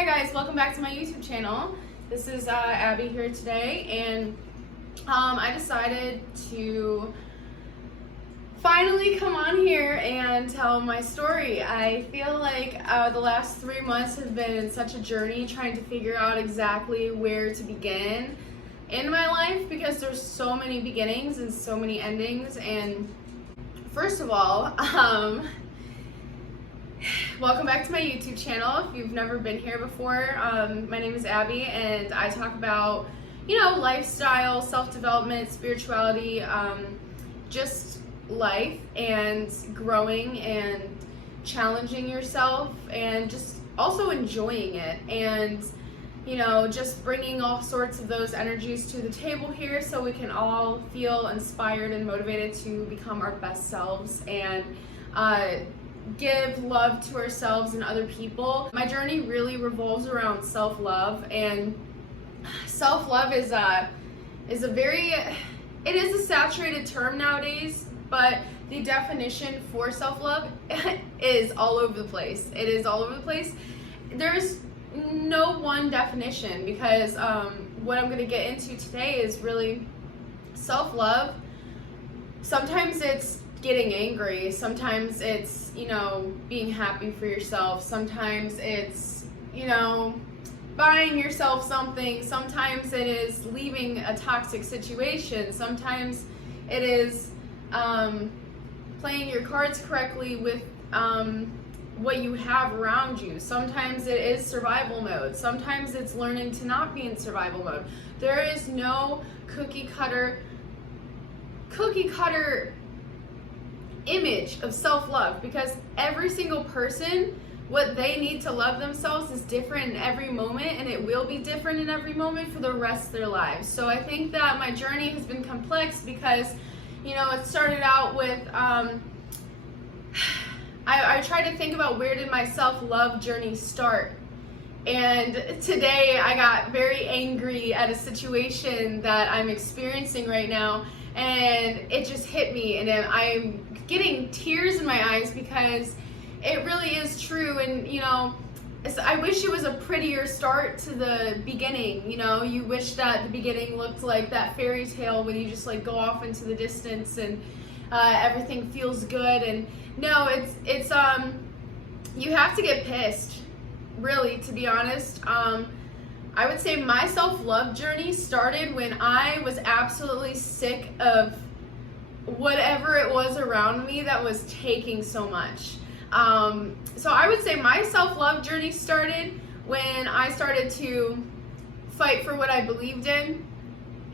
Hi guys, welcome back to my YouTube channel. This is Abby here today, and I decided to finally come on here and tell my story. I feel like the last 3 months have been such a journey trying to figure out exactly where to begin in my life, because there's so many beginnings and so many endings. And first of all, welcome back to my YouTube channel. If you've never been here before, my name is Abby, and I talk about, lifestyle, self-development, spirituality, just life and growing and challenging yourself, and just also enjoying it, and just bringing all sorts of those energies to the table here so we can all feel inspired and motivated to become our best selves and give love to ourselves and other people. My journey really revolves around self-love, and self-love is a saturated term nowadays, but the definition for self-love is all over the place. It is all over the place. There's no one definition, because what I'm going to get into today is really self-love. Sometimes it's getting angry, sometimes it's being happy for yourself, sometimes it's buying yourself something, sometimes it is leaving a toxic situation, sometimes it is playing your cards correctly with what you have around you, sometimes it is survival mode, sometimes it's learning to not be in survival mode. There is no cookie cutter image of self-love, because every single person, what they need to love themselves is different in every moment, and it will be different in every moment for the rest of their lives. So I think that my journey has been complex because it started out with I tried to think about, where did my self-love journey start? And today I got very angry at a situation that I'm experiencing right now, and it just hit me, and I'm getting tears in my eyes because it really is true. And I wish it was a prettier start to the beginning. You wish that the beginning looked like that fairy tale when you just go off into the distance and everything feels good. And no, it's you have to get pissed, really, to be honest. I would say my self-love journey started when I was absolutely sick of whatever it was around me that was taking so much. So I would say my self-love journey started when I started to fight for what I believed in,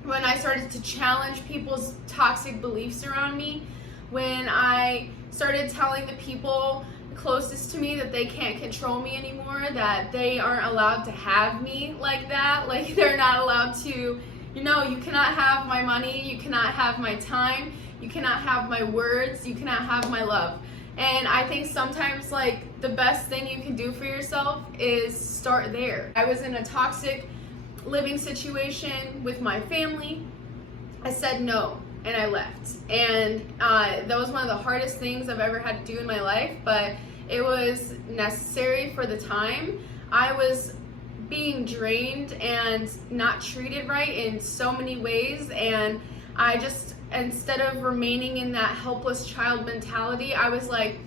when I started to challenge people's toxic beliefs around me, when I started telling the people closest to me that they can't control me anymore, that they aren't allowed to have me like that, like they're not allowed to, you cannot have my money, you cannot have my time, you cannot have my words, you cannot have my love. And I think sometimes the best thing you can do for yourself is start there. I was in a toxic living situation with my family. I said no, and I left. And that was one of the hardest things I've ever had to do in my life, but it was necessary for the time. I was being drained and not treated right in so many ways, and I just, instead of remaining in that helpless child mentality, I was like,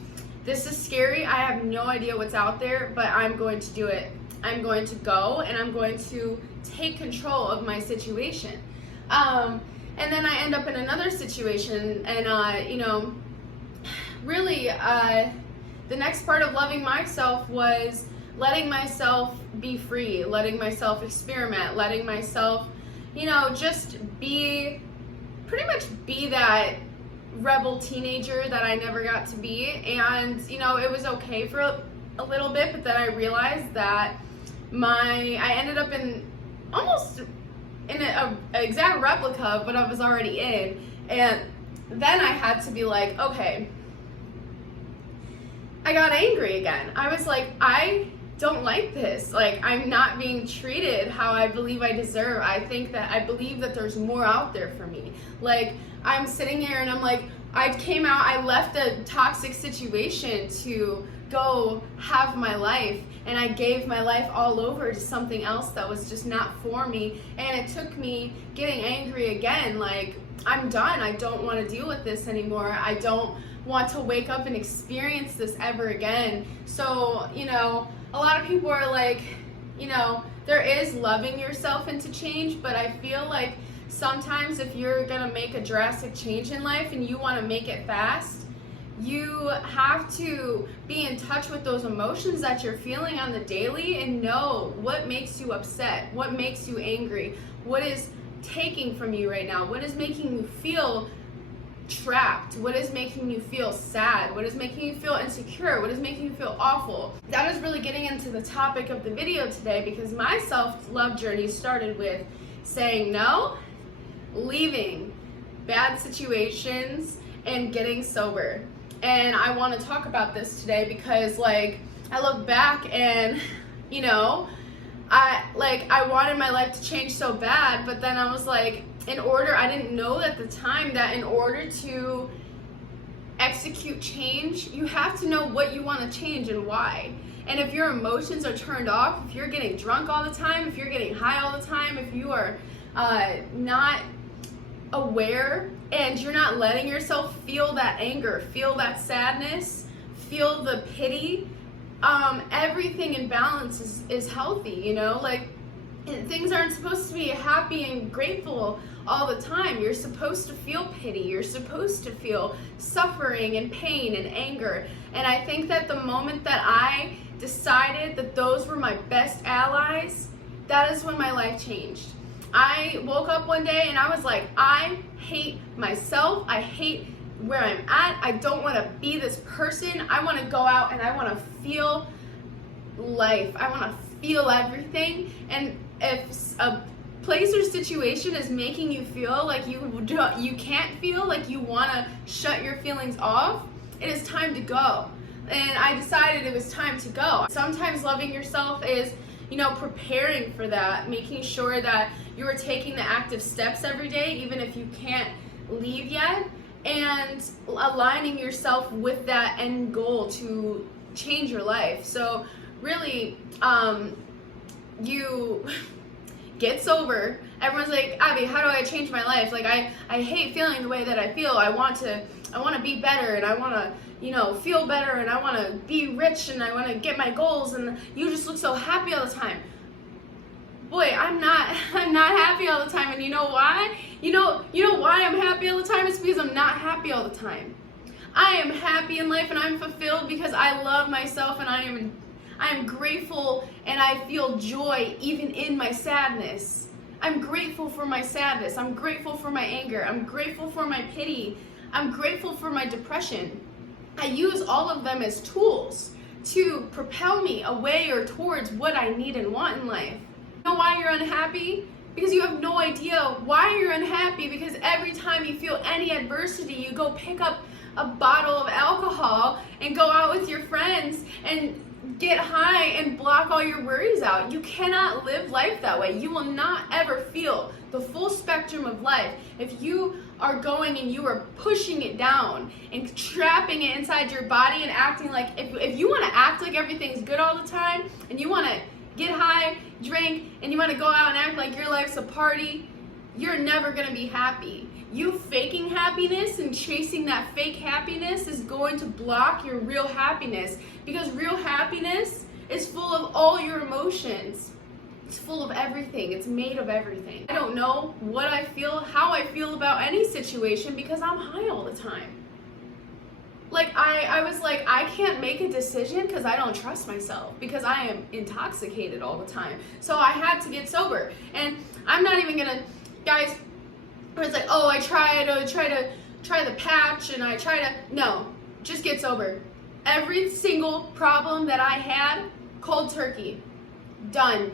this is scary, I have no idea what's out there, but I'm going to do it. I'm going to go, and I'm going to take control of my situation. And then I end up in another situation, and really the next part of loving myself was letting myself be free, letting myself experiment, letting myself just pretty much be that rebel teenager that I never got to be. And it was okay for a little bit, but then I realized that I ended up in almost in an exact replica of what I was already in. And then I had to be like, okay, I got angry again. I was like, I don't like this. I'm not being treated how I believe I deserve. I believe that there's more out there for me. I'm sitting here and I'm like, I left a toxic situation to go have my life, and I gave my life all over to something else that was just not for me. And it took me getting angry again, like, I'm done. I don't want to deal with this anymore. I don't want to wake up and experience this ever again. So, you know, a lot of people are like, you know, there is loving yourself into change, but I feel like sometimes if you're gonna make a drastic change in life and you want to make it fast, you have to be in touch with those emotions that you're feeling on the daily and know what makes you upset, what makes you angry, what is taking from you right now, what is making you feel trapped, what is making you feel sad, what is making you feel insecure, what is making you feel awful. That is really getting into the topic of the video today, because my self-love journey started with saying no, leaving bad situations, and getting sober. And I want to talk about this today because, like, I look back and, you know, I wanted my life to change so bad, but then I was like, I didn't know at the time that in order to execute change, you have to know what you want to change and why. And if your emotions are turned off, if you're getting drunk all the time, if you're getting high all the time, if you are not aware and you're not letting yourself feel that anger, feel that sadness, feel the pity, everything in balance is healthy, you know? Like, things aren't supposed to be happy and grateful all the time. You're supposed to feel pity. You're supposed to feel suffering and pain and anger. And I think that the moment that I decided that those were my best allies, that is when my life changed. I woke up one day and I was like, I hate myself. I hate where I'm at. I don't want to be this person. I want to go out and I want to feel life. I want to feel everything. And if a place or situation is making you feel like you can't feel, like you want to shut your feelings off, it is time to go. And I decided it was time to go. Sometimes loving yourself is, you know, preparing for that, making sure that you are taking the active steps every day, even if you can't leave yet, and aligning yourself with that end goal to change your life. So really, you get sober. Everyone's like, Abby, how do I change my life? Like, I hate feeling the way that I feel. I want to be better, and I want to, you know, feel better, and I want to be rich, and I want to get my goals, and you just look so happy all the time. Boy, I'm not happy all the time, and you know why? You know why I'm happy all the time? It's because I'm not happy all the time. I am happy in life and I'm fulfilled because I love myself, and I am grateful, and I feel joy even in my sadness. I'm grateful for my sadness. I'm grateful for my anger. I'm grateful for my pity. I'm grateful for my depression. I use all of them as tools to propel me away or towards what I need and want in life. You know why you're unhappy? Because you have no idea why you're unhappy, because every time you feel any adversity, you go pick up a bottle of alcohol and go out with your friends and get high and block all your worries out. You cannot live life that way. You will not ever feel the full spectrum of life if you are going and you are pushing it down and trapping it inside your body and acting like, if you want to act like everything's good all the time and you want to get high, drink, and you want to go out and act like your life's a party, you're never going to be happy. You faking happiness and chasing that fake happiness is going to block your real happiness, because real happiness is full of all your emotions. It's full of everything. It's made of everything. I don't know what I feel, how I feel about any situation, because I'm high all the time. Like, I was like, I can't make a decision because I don't trust myself, because I am intoxicated all the time. So I had to get sober. And I'm not even gonna, guys, it's like, oh, I try the patch, and no, just get sober. Every single problem that I had, cold turkey. Done.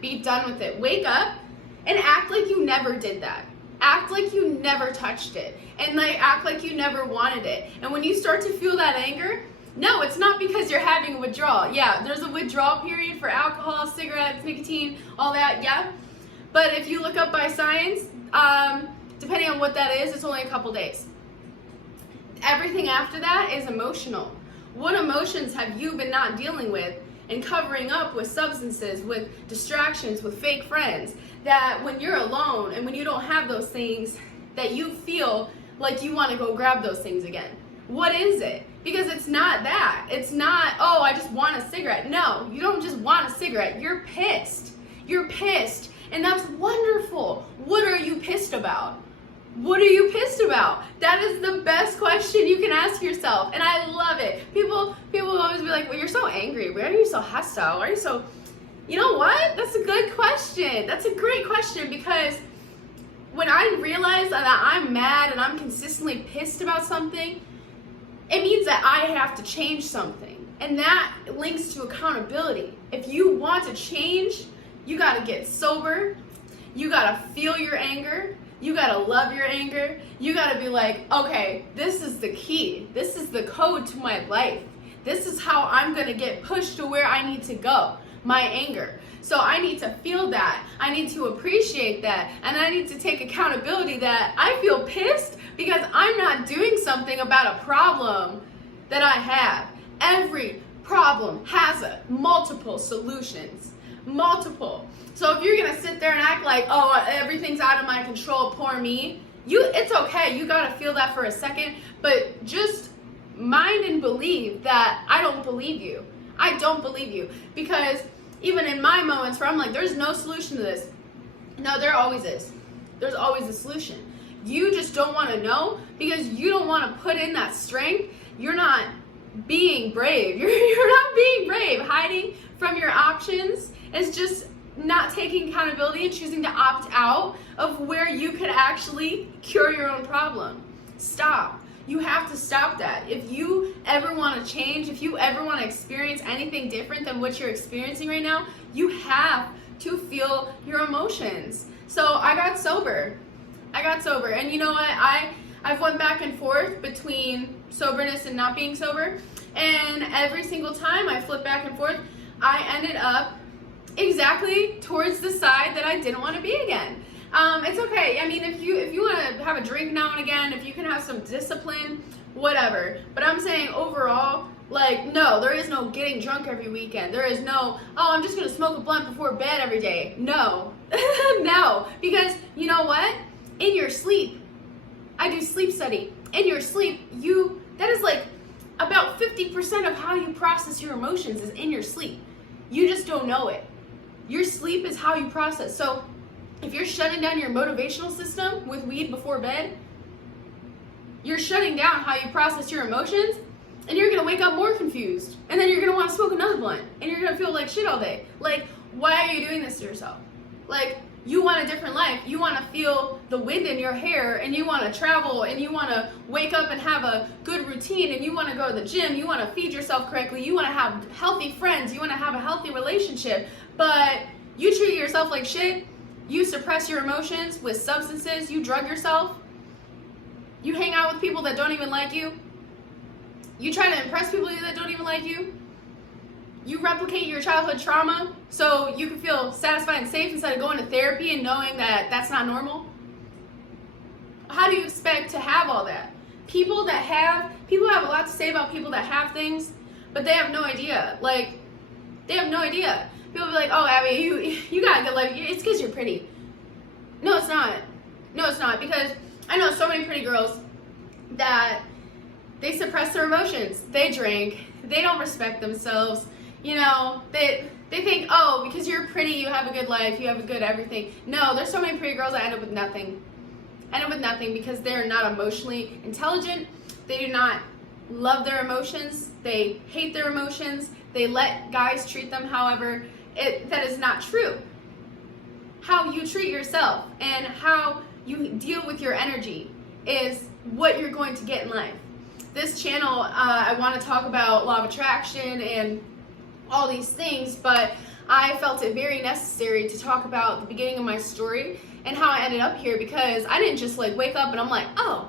Be done with it. Wake up and act like you never did that. Act like you never touched it, and act like you never wanted it. And when you start to feel that anger, no, it's not because you're having a withdrawal. Yeah, there's a withdrawal period for alcohol, cigarettes, nicotine, all that, yeah. But if you look up by science, depending on what that is, it's only a couple days. Everything after that is emotional. What emotions have you been not dealing with and covering up with substances, with distractions, with fake friends, that when you're alone and when you don't have those things, that you feel like you want to go grab those things again? What is it? Because it's not that. It's not, oh, I just want a cigarette. No, you don't just want a cigarette. You're pissed. You're pissed. And that's wonderful. What are you pissed about? What are you pissed about? That is the best question you can ask yourself. And I love it. People will always be like, well, you're so angry. Why are you so hostile? Why are you so... You know what? That's a good question. That's a great question, because when I realize that I'm mad and I'm consistently pissed about something, it means that I have to change something. And that links to accountability. If you want to change, you got to get sober. You got to feel your anger. You got to love your anger. You got to be like, okay, this is the key. This is the code to my life. This is how I'm going to get pushed to where I need to go, my anger. So I need to feel that. I need to appreciate that. And I need to take accountability that I feel pissed because I'm not doing something about a problem that I have. Every problem has multiple solutions. Multiple. So if you're gonna sit there and act like, oh, everything's out of my control, poor me, it's okay. You gotta feel that for a second, but just mind and believe that I don't believe you. I don't believe you. Because even in my moments where I'm like, there's no solution to this. No, there always is. There's always a solution. You just don't want to know because you don't want to put in that strength. You're not being brave. You're not being brave. Hiding from your options is just not taking accountability and choosing to opt out of where you could actually cure your own problem. Stop. You have to stop that. If you ever want to change, if you ever want to experience anything different than what you're experiencing right now, you have to feel your emotions. So I got sober. And you know what? I've went back and forth between soberness and not being sober. And every single time I flipped back and forth, I ended up exactly towards the side that I didn't want to be again. It's okay. I mean, if you want to have a drink now and again, if you can have some discipline, whatever. But I'm saying overall, like, no, there is no getting drunk every weekend. There is no, oh, I'm just going to smoke a blunt before bed every day. No. No. Because you know what? In your sleep, I do sleep study. In your sleep, that is like about 50% of how you process your emotions is in your sleep. You just don't know it. Your sleep is how you process. So if you're shutting down your motivational system with weed before bed, you're shutting down how you process your emotions, and you're gonna wake up more confused. And then you're gonna wanna smoke another blunt, and you're gonna feel like shit all day. Like, why are you doing this to yourself? Like, you want a different life. You wanna feel the wind in your hair, and you wanna travel, and you wanna wake up and have a good routine, and you wanna go to the gym, you wanna feed yourself correctly, you wanna have healthy friends, you wanna have a healthy relationship, but you treat yourself like shit. You suppress your emotions with substances. You drug yourself. You hang out with people that don't even like you. You try to impress people that don't even like you. You replicate your childhood trauma so you can feel satisfied and safe instead of going to therapy and knowing that that's not normal. How do you expect to have all that? People have a lot to say about people that have things, but they have no idea. Like, they have no idea. People be like, oh, Abby, you got a good life. It's because you're pretty. No, it's not. No, it's not. Because I know so many pretty girls that they suppress their emotions. They drink. They don't respect themselves. You know, they think, oh, because you're pretty, you have a good life, you have a good everything. No, there's so many pretty girls that end up with nothing. End up with nothing because they're not emotionally intelligent. They do not love their emotions. They hate their emotions. They let guys treat them however. That is not true. How you treat yourself and how you deal with your energy is what you're going to get in life. This channel, I want to talk about law of attraction and all these things, but I felt it very necessary to talk about the beginning of my story and how I ended up here, because I didn't just like wake up and I'm like, oh,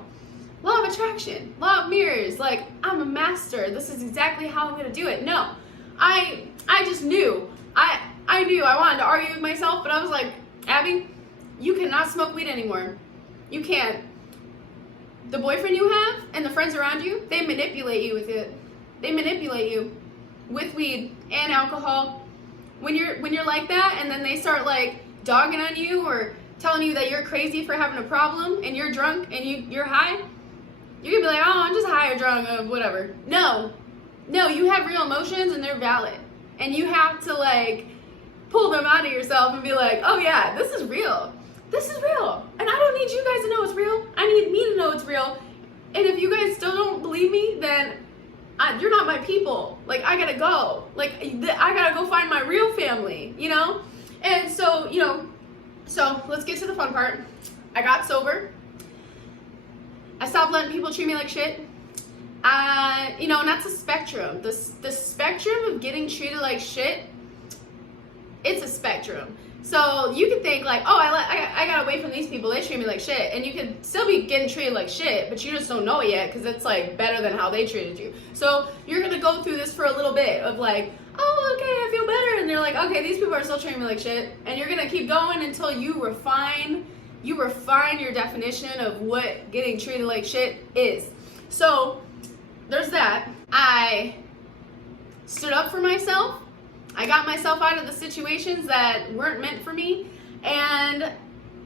law of attraction, law of mirrors, like I'm a master. This is exactly how I'm going to do it. No, I just knew. I knew I wanted to argue with myself, but I was like, Abby, you cannot smoke weed anymore. You can't. The boyfriend you have and the friends around you, they manipulate you with it. they manipulate you with weed and alcohol. When you're like that, and then they start like dogging on you or telling you that you're crazy for having a problem, and you're drunk and you're high, you're gonna be like, oh, I'm just high or drunk or whatever. No, you have real emotions and they're valid, and you have to like pull them out of yourself and be like, oh yeah, this is real, and I don't need you guys to know it's real. I need me to know it's real. And if you guys still don't believe me, then you're not my people. Like, I gotta go. Like, I gotta go find my real family, you know? And so, so let's get to the fun part. I got sober. I stopped letting people treat me like shit. And that's a spectrum. The spectrum of getting treated like shit, it's a spectrum. So you could think like, oh, I got away from these people, they treat me like shit. And you could still be getting treated like shit, but you just don't know it yet because it's like better than how they treated you. So you're going to go through this for a little bit of like, oh, okay, I feel better. And they're like, okay, these people are still treating me like shit. And you're going to keep going until you refine your definition of what getting treated like shit is. So there's that. I stood up for myself. I got myself out of the situations that weren't meant for me. And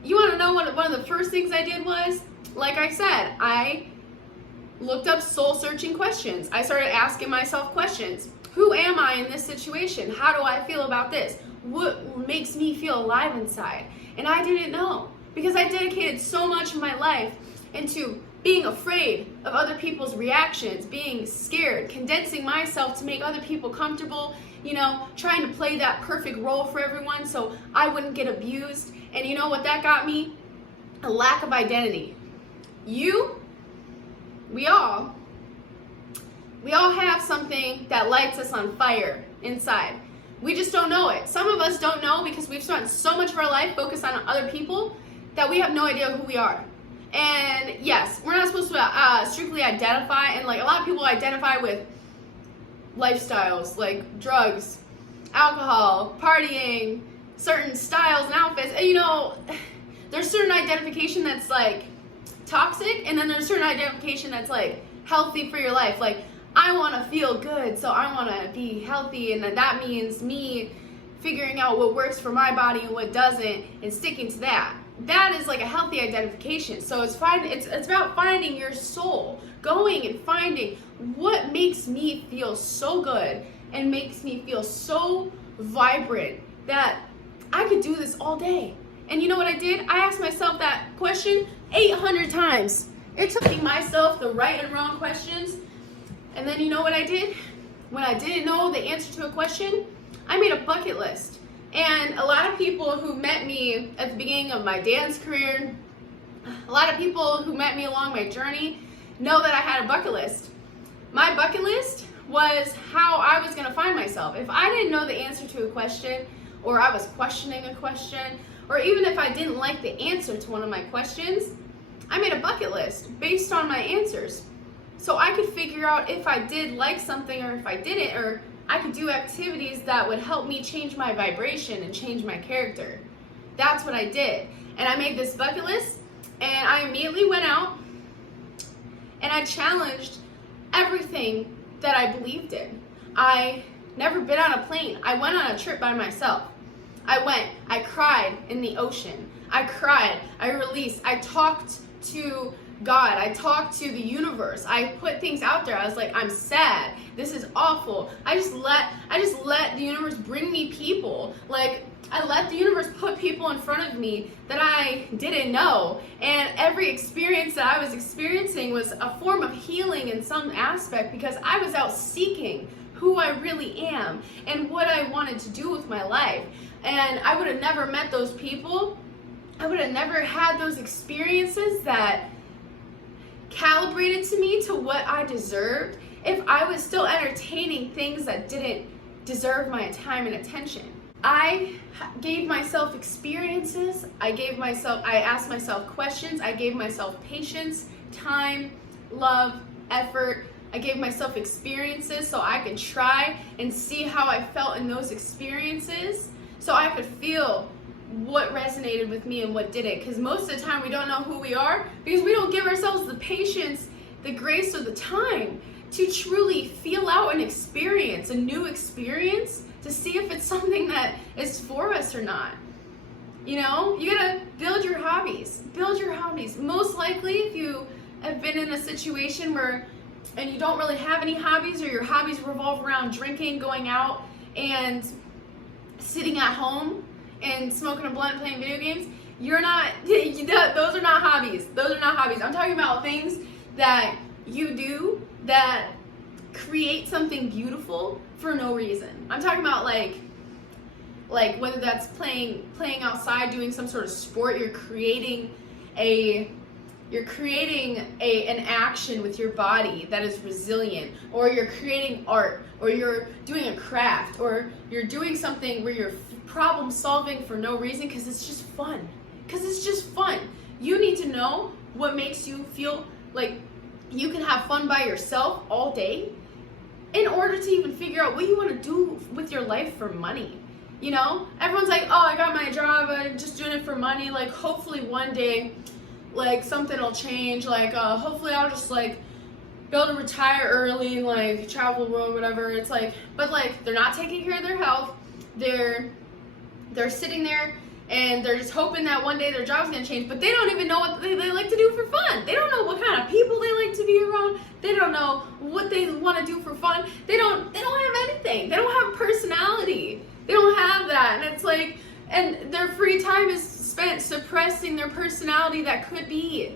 you want to know what one of the first things I did was? Like I said, I looked up soul-searching questions. I started asking myself questions. Who am I in this situation? How do I feel about this? What makes me feel alive inside? And I didn't know, because I dedicated so much of my life into being afraid of other people's reactions, being scared, condensing myself to make other people comfortable, trying to play that perfect role for everyone so I wouldn't get abused. And you know what that got me? A lack of identity. We all have something that lights us on fire inside. We just don't know it. Some of us don't know because we've spent so much of our life focused on other people that we have no idea who we are. And yes, we're not supposed to strictly identify, and like a lot of people identify with lifestyles like drugs, alcohol, partying, certain styles and outfits. And there's certain identification that's like toxic, and then there's certain identification that's like healthy for your life. Like, I want to feel good, so I want to be healthy, and that means me figuring out what works for my body and what doesn't and sticking to that. That is like a healthy identification. So it's about finding your soul, going and finding what makes me feel so good and makes me feel so vibrant that I could do this all day. And you know what I did? I asked myself that question 800 times. It took me myself the right and wrong questions. And then you know what I did? When I didn't know the answer to a question, I made a bucket list. And a lot of people who met me at the beginning of my dance career, a lot of people who met me along my journey know that I had a bucket list. My bucket list was how I was going to find myself. If I didn't know the answer to a question, or I was questioning a question, or even if I didn't like the answer to one of my questions, I made a bucket list based on my answers. So I could figure out if I did like something or if I didn't, or I could do activities that would help me change my vibration and change my character. That's what I did. And I made this bucket list, and I immediately went out and I challenged everything that I believed in. I never been on a plane. I went on a trip by myself. I cried in the ocean. I cried, I released, I talked to God, I talked to the universe. I put things out there. I was like, I'm sad. This is awful. I just let the universe bring me people. Like, I let the universe put people in front of me that I didn't know. And every experience that I was experiencing was a form of healing in some aspect, because I was out seeking who I really am and what I wanted to do with my life. And I would have never met those people. I would have never had those experiences that calibrated to me to what I deserved if I was still entertaining things that didn't deserve my time and attention. I gave myself experiences. I asked myself questions. I gave myself patience, time, love, effort. I gave myself experiences so I could try and see how I felt in those experiences, so I could feel what resonated with me and what didn't. Because most of the time we don't know who we are because we don't give ourselves the patience, the grace, or the time to truly feel out an experience, a new experience, to see if it's something that is for us or not. You know, you gotta build your hobbies. Build your hobbies. Most likely, if you have been in a situation where, and you don't really have any hobbies, or your hobbies revolve around drinking, going out, and sitting at home, and smoking a blunt, playing video games, those are not hobbies. Those are not hobbies. I'm talking about things that you do that create something beautiful for no reason. I'm talking about like whether that's playing outside, doing some sort of sport, you're creating an action with your body that is resilient, or you're creating art, or you're doing a craft, or you're doing something where you're problem solving for no reason, because it's just fun. You need to know what makes you feel like you can have fun by yourself all day in order to even figure out what you want to do with your life for money. You know, everyone's like, oh, I got my job, I'm just doing it for money. Like, hopefully one day, like, something will change. Like, hopefully I'll just, like, be able to retire early and, like, travel the world, whatever. It's like, but, like, they're not taking care of their health. They're sitting there and they're just hoping that one day their job's gonna change, but they don't even know what they like to do for fun. They don't know what kind of people they like to be around. They don't know what they want to do for fun. They don't have anything. They don't have personality. They don't have that. And it's like, and their free time is spent suppressing their personality that could be.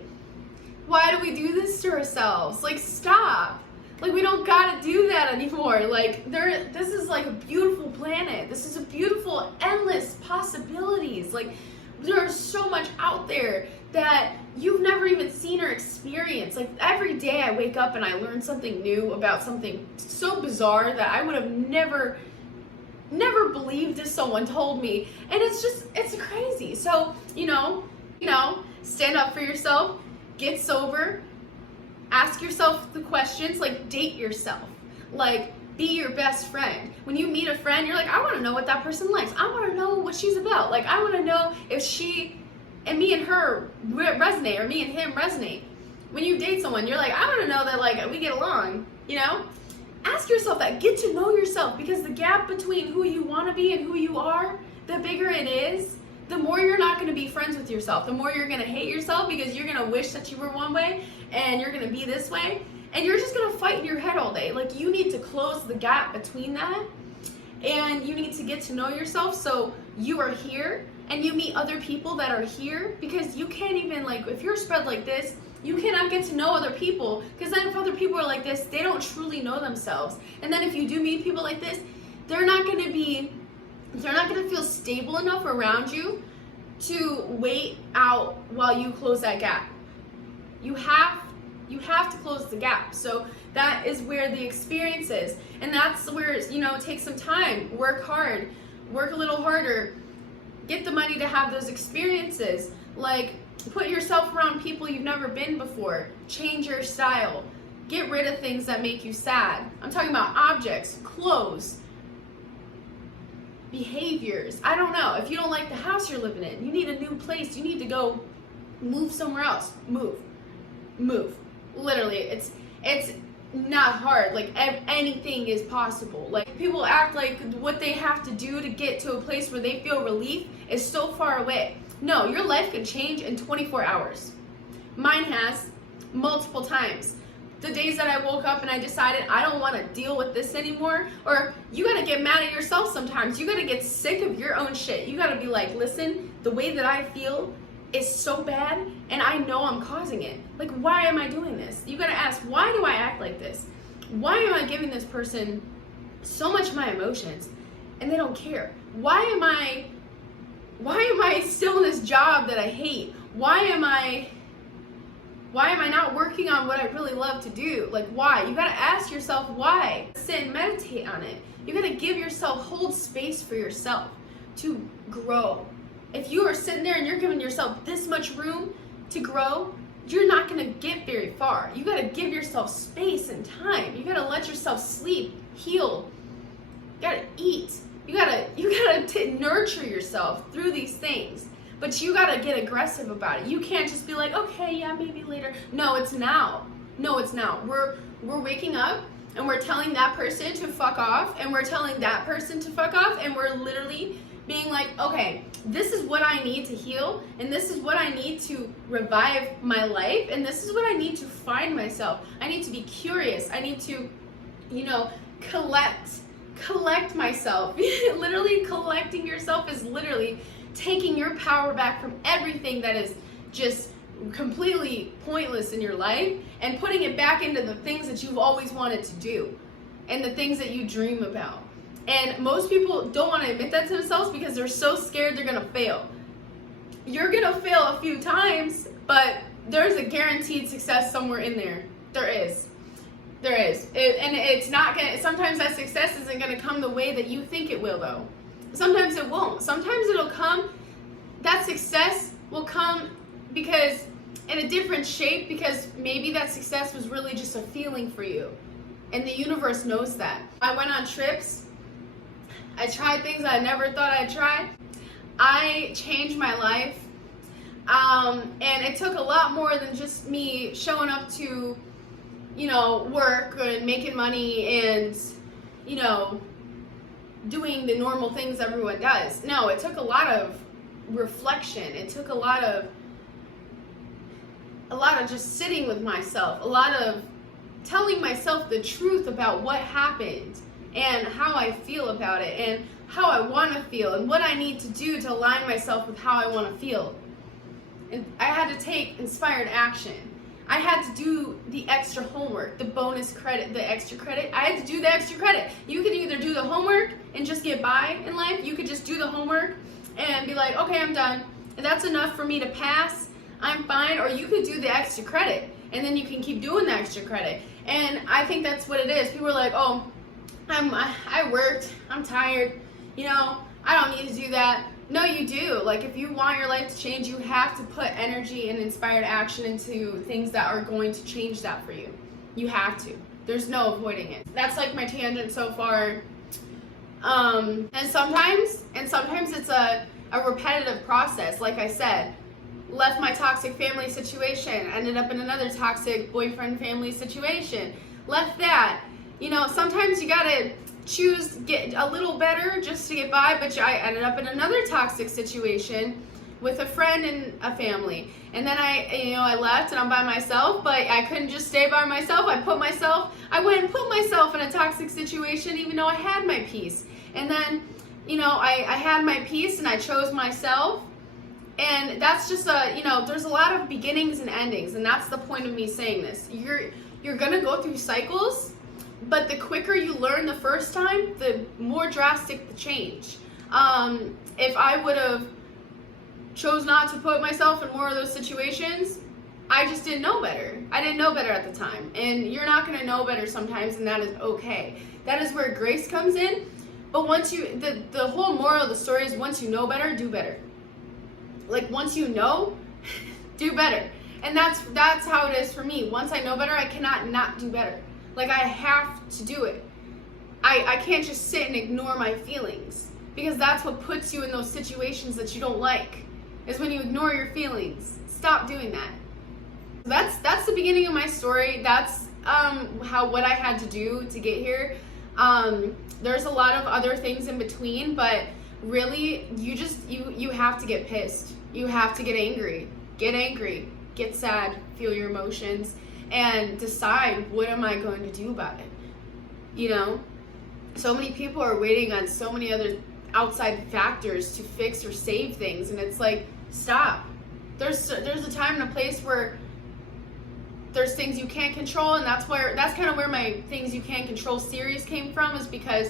Why do we do this to ourselves? Like, stop. Like, we don't gotta do that anymore. Like, this is like a beautiful planet. This is a beautiful, endless possibilities. Like, there's so much out there that you've never even seen or experienced. Like, every day I wake up and I learn something new about something so bizarre that I would have never believed if someone told me. And it's crazy. So, you know, stand up for yourself, get sober, ask yourself the questions, like, date yourself, like, be your best friend. When you meet a friend, you're like, I want to know what that person likes. I want to know what she's about. Like, I want to know if she and me and her resonate, or me and him resonate. When you date someone, you're like, I want to know that, like, we get along, you know? Ask yourself that. Get to know yourself, because the gap between who you want to be and who you are, the bigger it is, the more you're not going to be friends with yourself, the more you're going to hate yourself, because you're going to wish that you were one way and you're going to be this way, and you're just going to fight in your head all day. Like, you need to close the gap between that, and you need to get to know yourself so you are here and you meet other people that are here, because you can't even, like, if you're spread like this, you cannot get to know other people, because then if other people are like this, they don't truly know themselves. And then if you do meet people like this, they're not going to feel stable enough around you to wait out while you close that gap. You have to close the gap. So that is where the experience is. And that's where, you know, take some time, work hard, work a little harder, get the money to have those experiences. Like, put yourself around people you've never been before. Change your style. Get rid of things that make you sad. I'm talking about objects, clothes, behaviors. I don't know. If you don't like the house you're living in, you need a new place. You need to go move somewhere else. Move. Literally, it's not hard. Like, anything is possible. Like, people act like what they have to do to get to a place where they feel relief is so far away. No, your life can change in 24 hours. Mine has multiple times. The days that I woke up and I decided I don't want to deal with this anymore, or you got to get mad at yourself sometimes. You got to get sick of your own shit. You got to be like, listen, the way that I feel is so bad and I know I'm causing it. Like, why am I doing this? You got to ask, why do I act like this? Why am I giving this person so much of my emotions and they don't care? Why am I still in this job that I hate? Why am I not working on what I really love to do? Like, why? You gotta ask yourself why. Sit and meditate on it. You gotta give yourself, hold space for yourself to grow. If you are sitting there and you're giving yourself this much room to grow, you're not gonna get very far. You gotta give yourself space and time. You gotta let yourself sleep, heal. You gotta eat. You gotta nurture yourself through these things. But you gotta get aggressive about it. You can't just be like, okay, yeah, maybe later. No, it's now. No, it's not. We're waking up and we're telling that person to fuck off, and we're telling that person to fuck off, and we're literally being like, okay, this is what I need to heal, and this is what I need to revive my life, and this is what I need to find myself. I need to be curious. I need to, collect myself. Literally collecting yourself is literally taking your power back from everything that is just completely pointless in your life and putting it back into the things that you've always wanted to do and the things that you dream about. And most people don't want to admit that to themselves because they're so scared they're gonna fail. You're gonna fail a few times, but there's a guaranteed success somewhere in there. There is. And it's not gonna, sometimes that success isn't gonna come the way that you think it will though. Sometimes it won't. Sometimes it'll come, that success will come because in a different shape, because maybe that success was really just a feeling for you. And the universe knows that. I went on trips. I tried things I never thought I'd try. I changed my life. And it took a lot more than just me showing up to, work and making money and, doing the normal things everyone does. No, it took a lot of reflection. It took a lot of just sitting with myself, a lot of telling myself the truth about what happened and how I feel about it and how I want to feel and what I need to do to align myself with how I want to feel. And I had to take inspired action. I had to do the extra homework, the bonus credit, the extra credit. I had to do the extra credit. You could either do the homework and just get by in life. You could just do the homework and be like, okay, I'm done. And that's enough for me to pass. I'm fine. Or you could do the extra credit and then you can keep doing the extra credit. And I think that's what it is. People are like, oh, I worked, I'm tired, I don't need to do that. No, you do. Like, if you want your life to change, you have to put energy and inspired action into things that are going to change that for you. You have to. There's no avoiding it. That's like my tangent so far. And sometimes it's a repetitive process. Like I said, left my toxic family situation, ended up in another toxic boyfriend family situation, left that. Sometimes you gotta get a little better just to get by, but I ended up in another toxic situation with a friend and a family. And then I left and I'm by myself, but I couldn't just stay by myself. I went and put myself in a toxic situation even though I had my peace. And then, I had my peace and I chose myself. And that's just there's a lot of beginnings and endings, and that's the point of me saying this. You're gonna go through cycles, but the quicker you learn the first time, the more drastic the change. If I would have chose not to put myself in more of those situations, I just didn't know better. I didn't know better at the time. And you're not gonna know better sometimes, and that is okay. That is where grace comes in. But the whole moral of the story is once you know better, do better. Like, once you know, do better. And that's how it is for me. Once I know better, I cannot not do better. Like, I have to do it. I can't just sit and ignore my feelings, because that's what puts you in those situations that you don't like, is when you ignore your feelings. Stop doing that. That's the beginning of my story. That's what I had to do to get here. There's a lot of other things in between, but really, you have to get pissed. You have to get angry, get sad, feel your emotions, and decide, what am I going to do about it? So many people are waiting on so many other outside factors to fix or save things, and it's like, stop. There's a time and a place where there's things you can't control, and that's kind of where my things you can't control series came from, is because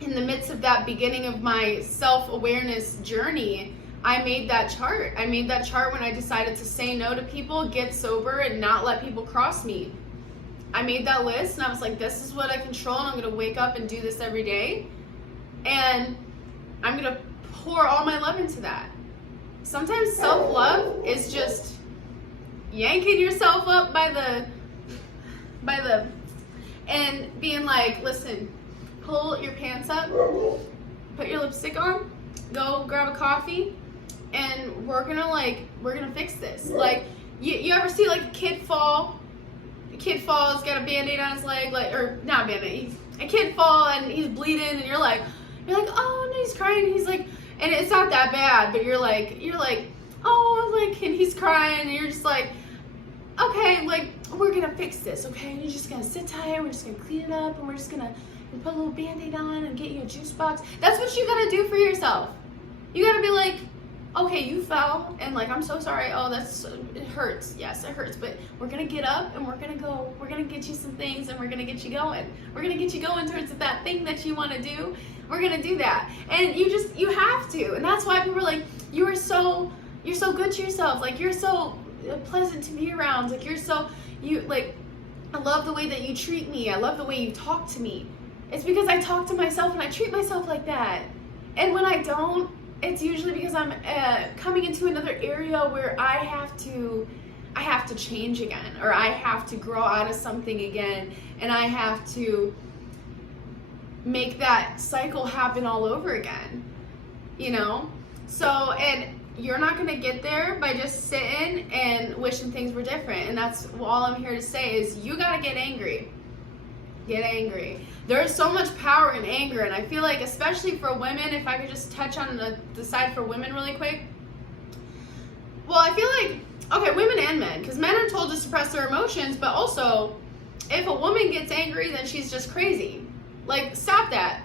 in the midst of that beginning of my self-awareness journey, I made that chart. I made that chart when I decided to say no to people, get sober, and not let people cross me. I made that list, and I was like, this is what I control, and I'm going to wake up and do this every day. And I'm going to pour all my love into that. Sometimes self-love is just yanking yourself up by the and being like, listen, pull your pants up, put your lipstick on, go grab a coffee, and we're gonna fix this. Like, You ever see like a kid fall? A kid falls, got a band-aid on his leg, like, or not a band-aid, a kid fall and he's bleeding, and you're like, oh, and he's crying, and he's like, and it's not that bad, but you're like, oh, like, and he's crying, and you're just like, okay, like, we're gonna fix this, okay? And you're just gonna sit tight, we're just gonna clean it up, and we're just gonna put a little band-aid on and get you a juice box. That's what you gotta do for yourself. You gotta be like, okay, you fell, and like, I'm so sorry, oh, it hurts, yes, it hurts, but we're gonna get up, and we're gonna get you some things, and we're gonna get you going. We're gonna get you going towards that thing that you wanna do. We're gonna do that. And you have to, and that's why people are like, you're so good to yourself, like, you're so pleasant to be around, like, I love the way that you treat me, I love the way you talk to me. It's because I talk to myself and I treat myself like that. And when I don't, it's usually because I'm coming into another area where I have to change again, or I have to grow out of something again, and I have to make that cycle happen all over again, you know? So, and you're not gonna get there by just sitting and wishing things were different. And that's all I'm here to say is you gotta get angry. Get angry. There's so much power in anger, and I feel like, especially for women, if I could just touch on the side for women really quick. Well, I feel like, okay, women and men, because men are told to suppress their emotions, but also, if a woman gets angry, then she's just crazy. Like, stop that.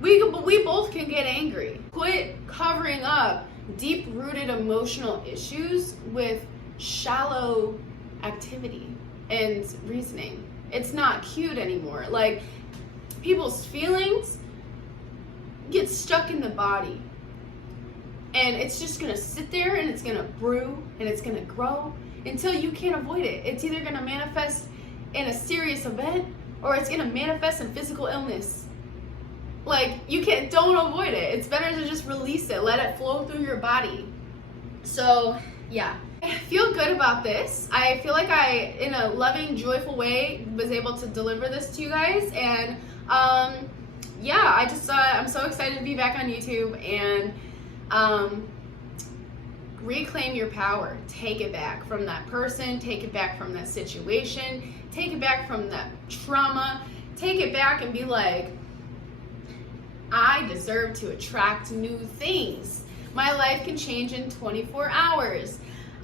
We both can get angry. Quit covering up deep-rooted emotional issues with shallow activity and reasoning. It's not cute anymore. Like, people's feelings get stuck in the body, and it's just gonna sit there, and it's gonna brew, and it's gonna grow until you can't avoid it. It's either gonna manifest in a serious event, or it's gonna manifest in physical illness. Like, don't avoid it. It's better to just release it, let it flow through your body. So, yeah. I feel good about this. I feel like I, in a loving, joyful way, was able to deliver this to you guys. And yeah, I'm so excited to be back on YouTube and reclaim your power. Take it back from that person, take it back from that situation, take it back from that trauma, take it back and be like, I deserve to attract new things. My life can change in 24 hours.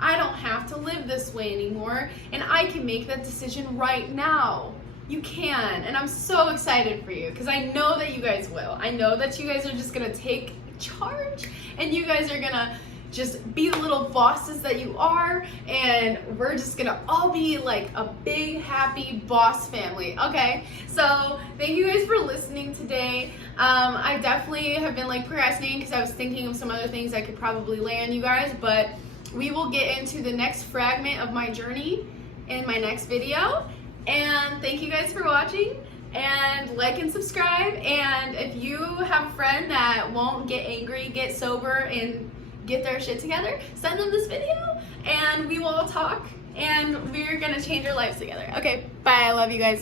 I don't have to live this way anymore, and I can make that decision right now. You can, and I'm so excited for you, because I know that you guys will. I know that you guys are just gonna take charge, and you guys are gonna just be the little bosses that you are, and we're just gonna all be like a big, happy boss family, okay? So thank you guys for listening today. I definitely have been like procrastinating because I was thinking of some other things I could probably lay on you guys, but we will get into the next fragment of my journey in my next video. And thank you guys for watching, and like and subscribe. And if you have a friend that won't get angry, get sober, and get their shit together, send them this video, and we will all talk, and we're gonna change our lives together. Okay, bye, I love you guys.